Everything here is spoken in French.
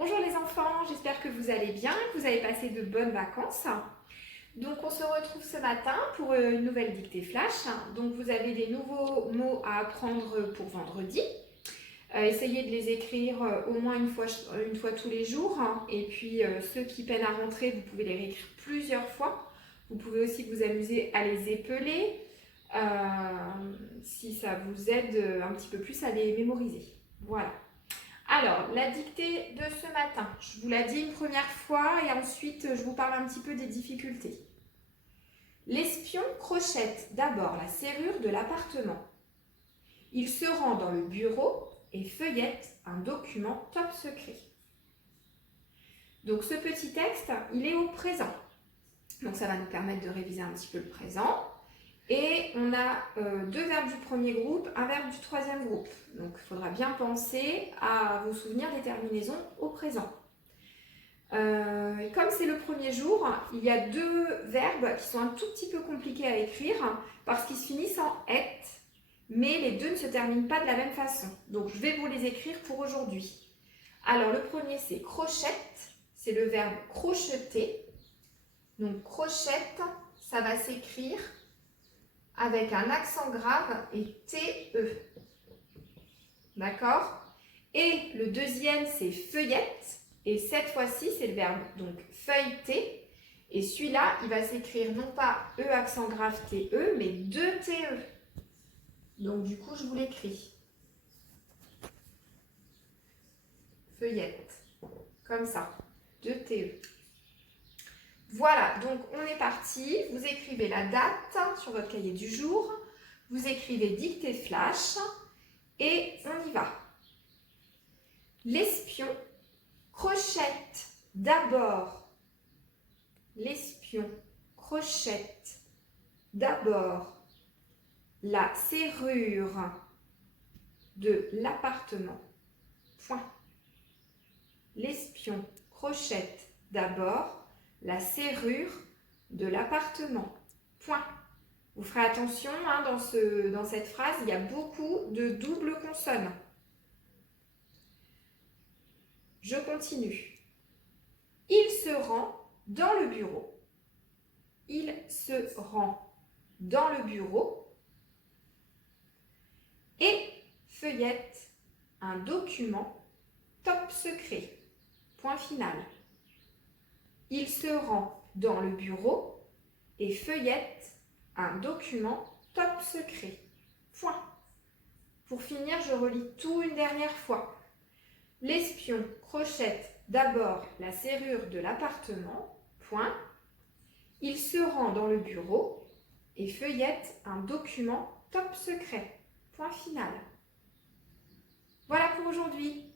Bonjour les enfants, j'espère que vous allez bien, que vous avez passé de bonnes vacances. Donc on se retrouve ce matin pour une nouvelle dictée flash. Donc vous avez des nouveaux mots à apprendre pour vendredi. Essayez de les écrire au moins une fois tous les jours. Et puis ceux qui peinent à rentrer, vous pouvez les réécrire plusieurs fois. Vous pouvez aussi vous amuser à les épeler si ça vous aide un petit peu plus à les mémoriser. Voilà. Alors, la dictée de ce matin, je vous la dis une première fois et ensuite je vous parle un petit peu des difficultés. L'espion crochette d'abord la serrure de l'appartement. Il se rend dans le bureau et feuillette un document top secret. Donc ce petit texte, il est au présent. Donc ça va nous permettre de réviser un petit peu le présent. Et on a deux verbes du premier groupe, un verbe du troisième groupe. Donc il faudra bien penser à vos souvenirs des terminaisons au présent. Comme c'est le premier jour, il y a deux verbes qui sont un tout petit peu compliqués à écrire parce qu'ils se finissent en et, mais les deux ne se terminent pas de la même façon. Donc je vais vous les écrire pour aujourd'hui. Alors le premier c'est crochette, c'est le verbe crocheter. Donc crochette, ça va s'écrire avec un accent grave et TE. D'accord? Et le deuxième, c'est feuillette. Et cette fois-ci, c'est le verbe donc feuilleter. Et celui-là, il va s'écrire non pas E accent grave TE, mais 2 TE. Donc du coup, je vous l'écris. Feuillette. Comme ça. 2 TE. Voilà, donc on est parti. Vous écrivez la date sur votre cahier du jour. Vous écrivez dictée flash et on y va. L'espion crochette d'abord. L'espion crochette d'abord la serrure de l'appartement. Point. L'espion crochette d'abord la serrure de l'appartement. Point. Vous ferez attention, dans cette phrase, il y a beaucoup de doubles consonnes. Je continue. Il se rend dans le bureau. Il se rend dans le bureau et feuillette un document top secret. Point final. Il se rend dans le bureau et feuillette un document top secret. Point. Pour finir, je relis tout une dernière fois. L'espion crochette d'abord la serrure de l'appartement. Point. Il se rend dans le bureau et feuillette un document top secret. Point final. Voilà pour aujourd'hui.